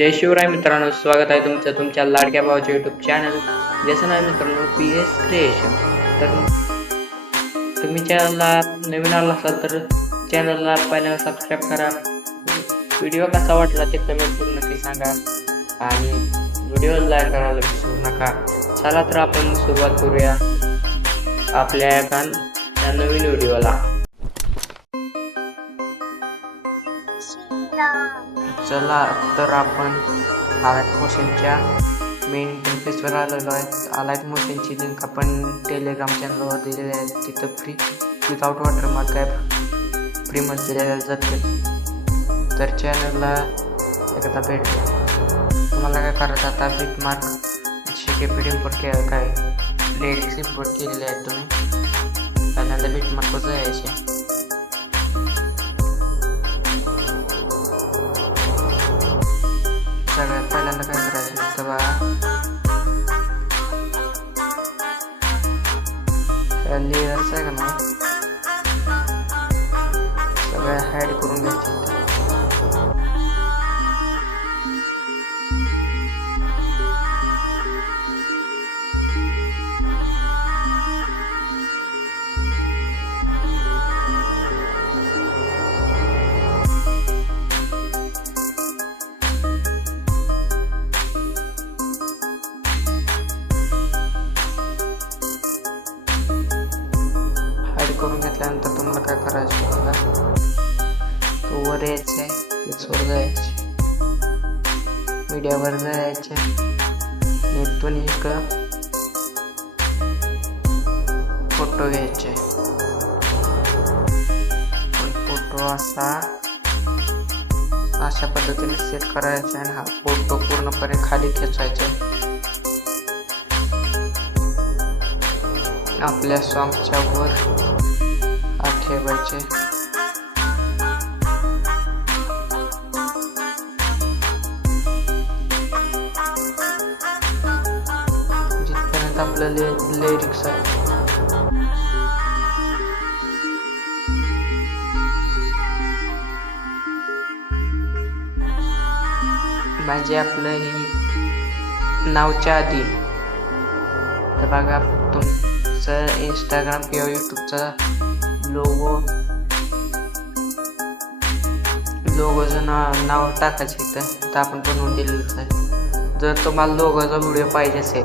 जय शिवराय मित्रांनो, स्वागत आहे तुमचं तुमच्या लाडक्या भावाच्या यूट्यूब चॅनल. जसं आहे मित्रांनो, PS क्रिएशन. तर तुम्ही चॅनलला नवीन आला असाल तर चॅनलला पहिल्यांदा सबस्क्राईब करा. व्हिडिओ कसा वाटला ते कमेंट करून नक्की सांगा आणि व्हिडिओ लाईक करायला विसरू नका. चला तर आपण सुरुवात करूया आपल्या या नवीन व्हिडिओला. चला तर आपण अलाइट मोशनच्या मेन इंटरफेसवर आलेलो आहे. अलाइट मोशनची लिंक आपण टेलिग्राम चॅनलवर दिलेली आहे. तिथं फ्री विदाउट वॉटरमार्क ॲप फ्रीमध्ये दिलेल्या जाते. तर चॅनलला एकदा भेट. तुम्हाला काय करायचं आता, बिटमार्क शिकेपीड इम्पोर्ट केलं काय लिरिक्स इम्पोर्ट केलेले आहेत तुम्ही. पहिल्यांदा बिटमार्कवर जायचे. सगळ्यात पहिल्यांदा काय करायचं तर लेयर्स आहे का नाही, सगळ्या हाईड करून घ्यायचे. करून घेतल्यानंतर तुम्हाला काय करायचं बघा, तो वर यायचं आहे, वर जायचे, मीडियावर जायचे, इथून एक फोटो घ्यायचे. फोटो अशा पद्धतीने सेट करायचे आणि हा फोटो पूर्णपणे खाली खेचायचे. आपल्या सॉंगच्या वर ठेवायचे. जिथपर्यंत आपलं लिरिक्स आहे म्हणजे आपलं ही नावच्या आधी तर बघा तुमचं इंस्टाग्राम किंवा यूट्यूबचा लोगोचं नाव टाकायचं इथं. तर आपण बनवून दिलेलंच आहे. जर तुम्हाला लोगोचा व्हिडिओ पाहिजे असेल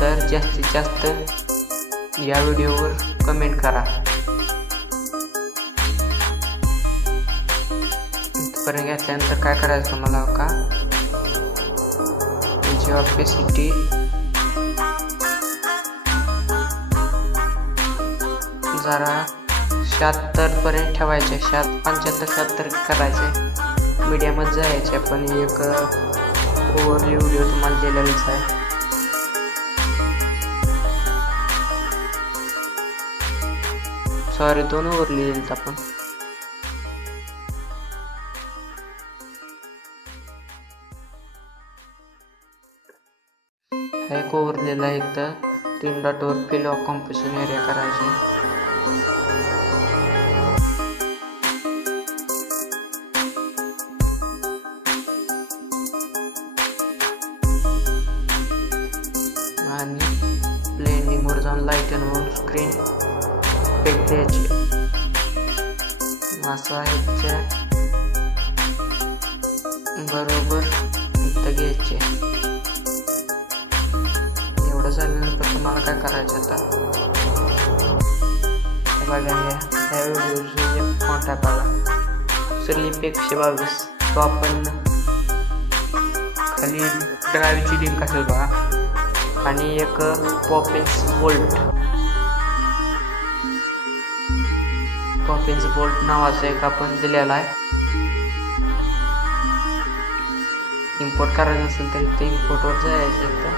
तर जास्तीत जास्त या व्हिडिओवर कमेंट करा. इथपर्यंत घेतल्यानंतर काय करायचं तुम्हाला का, त्याची ऑपेसिटी जरा 76 पर्यंत ठेवायचे. 75 76 करायचे. मीडियमच जायचे. पण एक ओव्हरव्ह्यू व्हिडिओ तुम्हाला दिलेलाच आहे. सॉरी 2 ओव्हरव्ह्यू दिलेत आपण. हा एक ओव्हरव्ह्यू आहे. तर 3 डॉटवर फिल ऑफ कॉम्पोजिशन एरिया करायचे. आणि ब्लेंडिंगवर जाऊन लाईटनवर स्क्रीन इफेक्ट द्यायचे. असं आहे बरोबर इथं घ्यायचे. एवढं झाल्यानंतर तुम्हाला काय करायचं आता बघा, ह्या व्हिडिओचे फॉन्ट आहे बघा, स्लीप 122. तो आपण खाली ड्राईव्हची लिंक असेल बघा. आणि एक पॉपिन्स बोल्ट नावाचं एक आपण दिलेला आहे. इम्पोर्ट करायचं असेल तर इथे इम्पोर्टवर जायचं एकदा.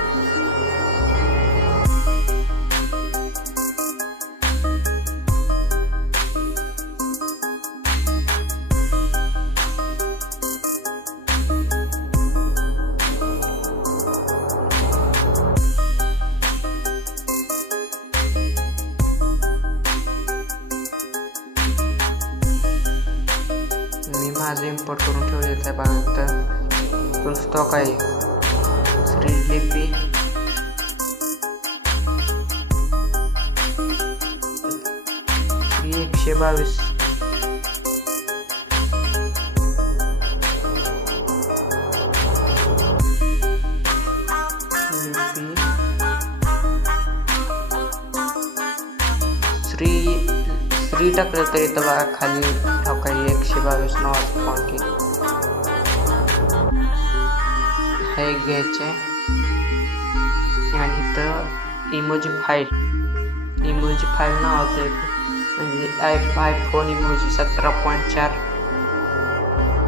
मी माझं इम्पोर्ट करून ठेवलेलं आहे बघा. तर फुल स्टॉक आहे. श्रीलिपी ही 122. श्री टाकलं तरी इथं बघा खाली काही 122 नावाचं फॉन्ट हे घ्यायचे. आणि इथं इमोजी फाईल नावाचं एक म्हणजे आयफोन इमोजी 17.4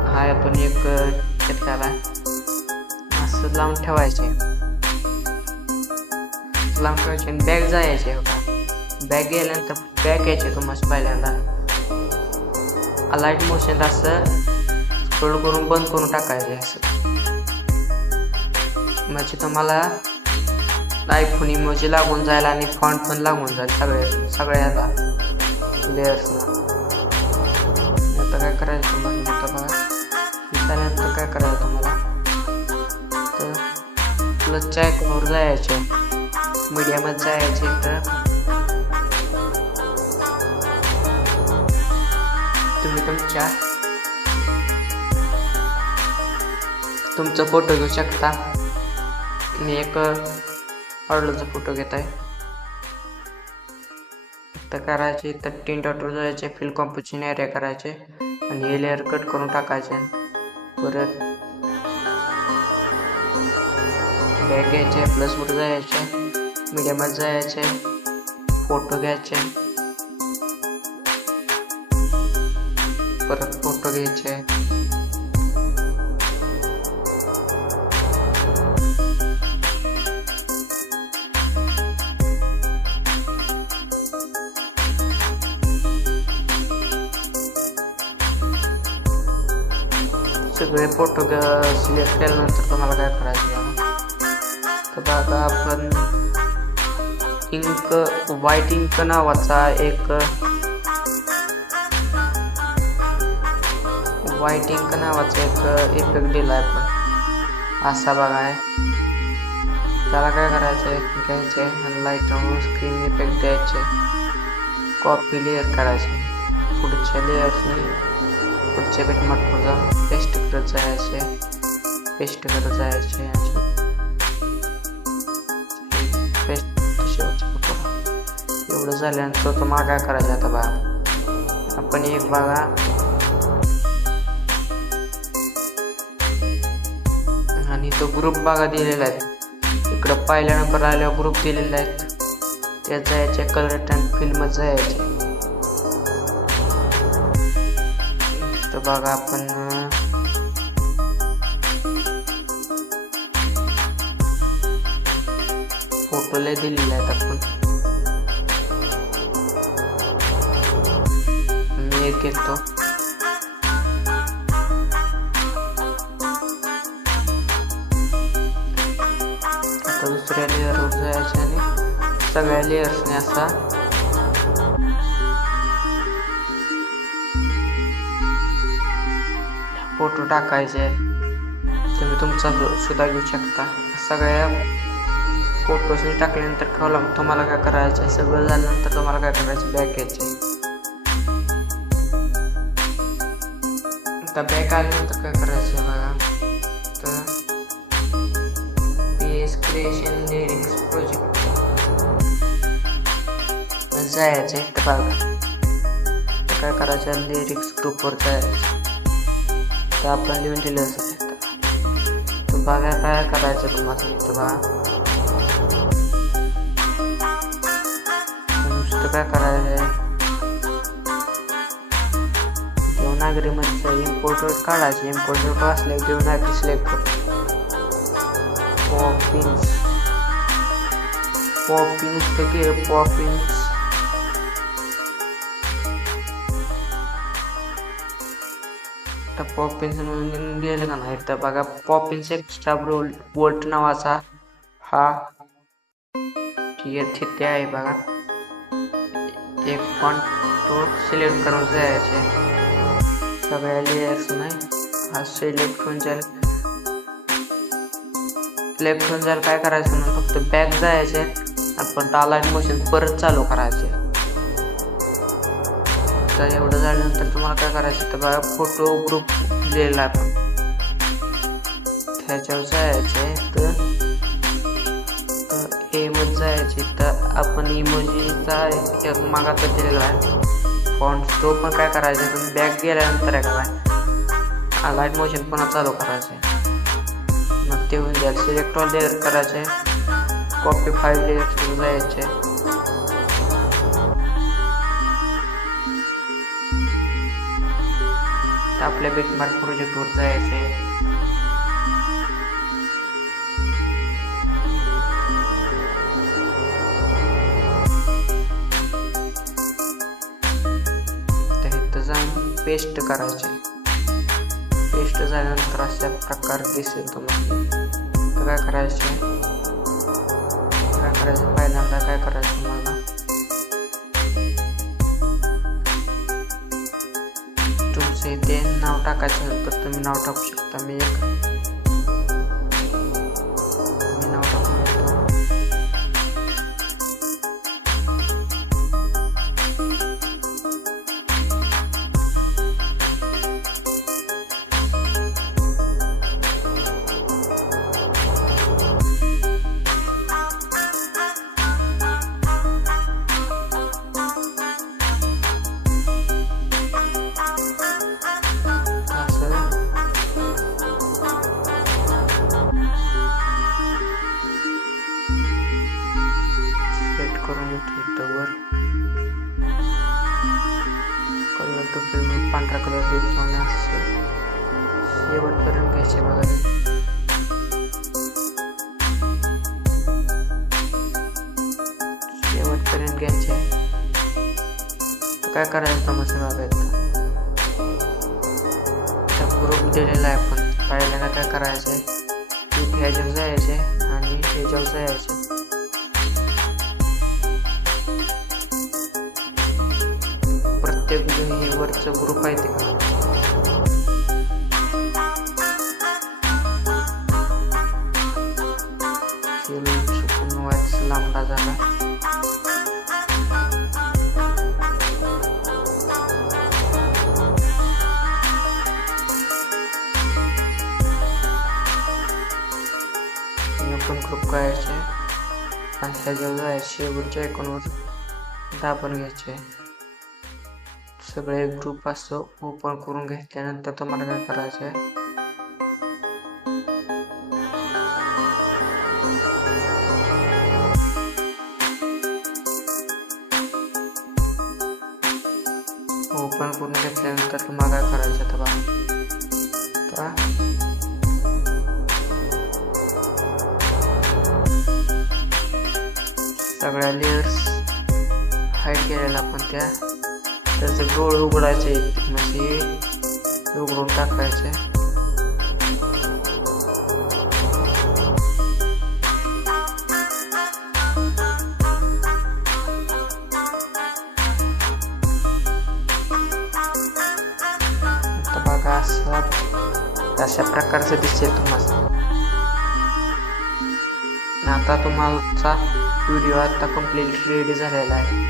हा आपण एक घेतलेला असं लावून ठेवायचे. आणि बॅग जायचे बघा. बॅग गेल्यानंतर बॅग घ्यायचे तुम्हाला पहिल्यांदा लाईट मोशन असं स्क्रोल करून बंद करून टाकायचे असं. म्हणजे तुम्हाला आयफोन इमोजी लागून जाईल आणि फॉन्ट पण लागून जाईल सगळ्याला लेयर्सला. आता काय करायचं तुम्हाला आता बघा. त्यानंतर काय करायचं तुम्हाला तर प्लसच्या आयकॉनवर जायचे. मीडियामध्ये जायचे तर तुम्ही तुमचा फोटो घेऊ शकता. मी एक ऑर्डरचा फोटो घेत आहे. तर करायचे तर 3 डॉटवर जायचे. फिल कॉम्पोजिशन एरिया करायचे आणि हे लेअर कट करून टाकायचे. परत बॅग घ्यायचे. प्लसवर जायचे. मीडियामध्ये जायचे. फोटो घ्यायचे. परत फोटो घ्यायचे. सगळे फोटो सिलेक्ट केल्यानंतर तुम्हाला काय करायचं तर बघा आपण व्हाईट इंक नावाचा एक इफेक्ट दिला आहे पण असा बघा आहे. त्याला काय करायचं आहे घ्यायचे आणि लाईटवर स्क्रीन इफेक्ट द्यायचे. कॉपी लेअर करायचे. पुढच्या लेअर्सनी पुढच्या बिटमॅपवर जाऊन पेस्ट करत जायचे. पेस्ट एवढं झाल्यानंतर तुम्हाला काय करायचं आता बघा. आपण एक बघा आणि तो ग्रुप बघा दिलेला आहे. इकडं पहिल्या नंबर आल्यावर ग्रुप दिलेला आहे. त्यात जायचे. कलर अँड फिल्ममध्ये जायचे. तर बघा आपण फोटो लय दिलेले आहेत. आपण मी एक घेतो. आता दुसऱ्या लेअरवर जायचे आणि सगळ्या लेअर्सने असा फोटो टाकायचे. तुम्ही तुमचा सुद्धा घेऊ शकता. सगळ्या फोटोजने टाकल्यानंतर तुम्हाला काय करायचं आहे सगळं झाल्यानंतर तुम्हाला काय करायचं बॅक घ्यायचे. आता बॅक आल्यानंतर काय करायचं बघा तर PS क्रिएशन लिरिक्स प्रोजेक्ट जायचे. तर बघा काय करायचं लिरिक्स ग्रुपवर जायचं. तर आपण लिहून दिलं असेल तर बघा काय करायचं तुम्हाला. इथं बघा नुसतं काय करायचं आहे देवनागरीमध्ये इम्पोर्टेड काढायचे. इम्पोर्टेड असल्यावर देवनागरी सिलेक्ट करतो. पॉपिन्स पॉपिन्स तर पॉपिन्स म्हणून गेलं का नाही तर बघा पॉपिन्स एक्स्ट्रा बोल्ट नावाचा हा तिथे आहे बघा. एक फॉन्ट तो सिलेक्ट करून जायचे. सगळ्या लेयर्स नाही हा सिलेक्ट होऊन जाईल. सिलेक्ट होऊन जाईल काय करायचं नाही फक्त बॅक जायचे आणि पण अलाइन मोशन परत चालू करायचे. तर एवढं झाल्यानंतर तुम्हाला काय करायचं तर बघा फोटो ग्रुप लिहिला आपण त्याच्यावर जायचे. तर मध्ये जायचे तर आपण इमोजीचा एक मागाचा दिलेला आहे फॉन्ट तो पण काय करायचा तुम्ही बॅक गेल्यानंतर आहे काय अलाइन मोशन पुन्हा चालू करायचं. मग ते होऊन जाईल. सिलेक्ट ऑल लेअर करायचे. कॉपी फाईल लेअर जायचे. आपल्या बिटमार्क प्रोजेक्टवर जायचे. पेस्ट करायचे. पेस्ट झाल्यानंतर अशा प्रकार दिसेल तुम्हाला. तर काय करायचे पहिल्यांदा काय करायचं तुम्हाला तुमचे इथे नाव टाकायचं तर तुम्ही नाव टाकू शकता. मी नाव टाकू शकतो. कलर टू फिल्म पांढरा कलर देतो शेवटपर्यंत घ्यायचे बघा. शेवटपर्यंत घ्यायचे. काय करायचं समस्या बघायचं. ग्रुप दिलेला आहे पण पहिल्यांदा काय करायचे ह्याच्यावर जायचे आणि ह्याच्यावर जायचे. प्रत्येक हे वरचा ग्रुप आहे ते चुकून व्हायचं लांबडा झाला. आपण ग्रुप करायचे आणि ह्याच्यावर जायचे. शेवटच्या आयकॉनवर दाबून घ्यायचे. सगळे ग्रुप असं ओपन करून घेतल्यानंतर तुम्हाला काय करायचं आहे ओपन करून घेतल्यानंतर तुम्हाला काय करायचं तर सगळ्या लेयर्स हाईड केलेला पण त्याचे डोळे उघडायचे म्हणजे उघडून टाकायचे. आता बघा अशा प्रकारचं दिसेल तुम्हाला. आता तुम्हाला व्हिडिओ आता कम्प्लीट रेडी झालेला आहे.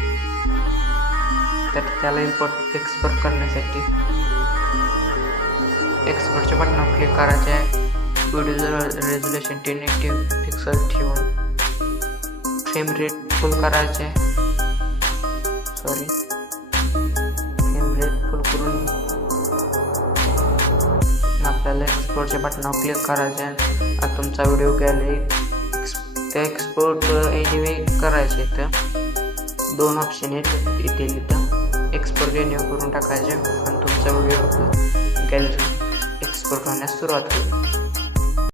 तर त्याला एक्सपोर्ट करण्यासाठी एक्सपोर्टच्या बटनावर क्लिक करायचे आहे. व्हिडिओ रेझोल्यूशन 1080 पिक्सल ठेवून फ्रेम रेट फुल करायचे. फ्रेम रेट फुल करून आपल्याला एक्सपोर्टच्या बटनावर क्लिक करायचे आहे. आता तुमचा व्हिडिओ गॅलरी ते एक्सपोर्ट एनिवे करायचे. तर दोन ऑप्शन आहेत इथे. एक्सपोर्ट एनिवे करून टाकायचे आणि तुमचा तुमचा व्हिडिओ गॅलरी एक्सपोर्ट होण्यास सुरुवात होईल.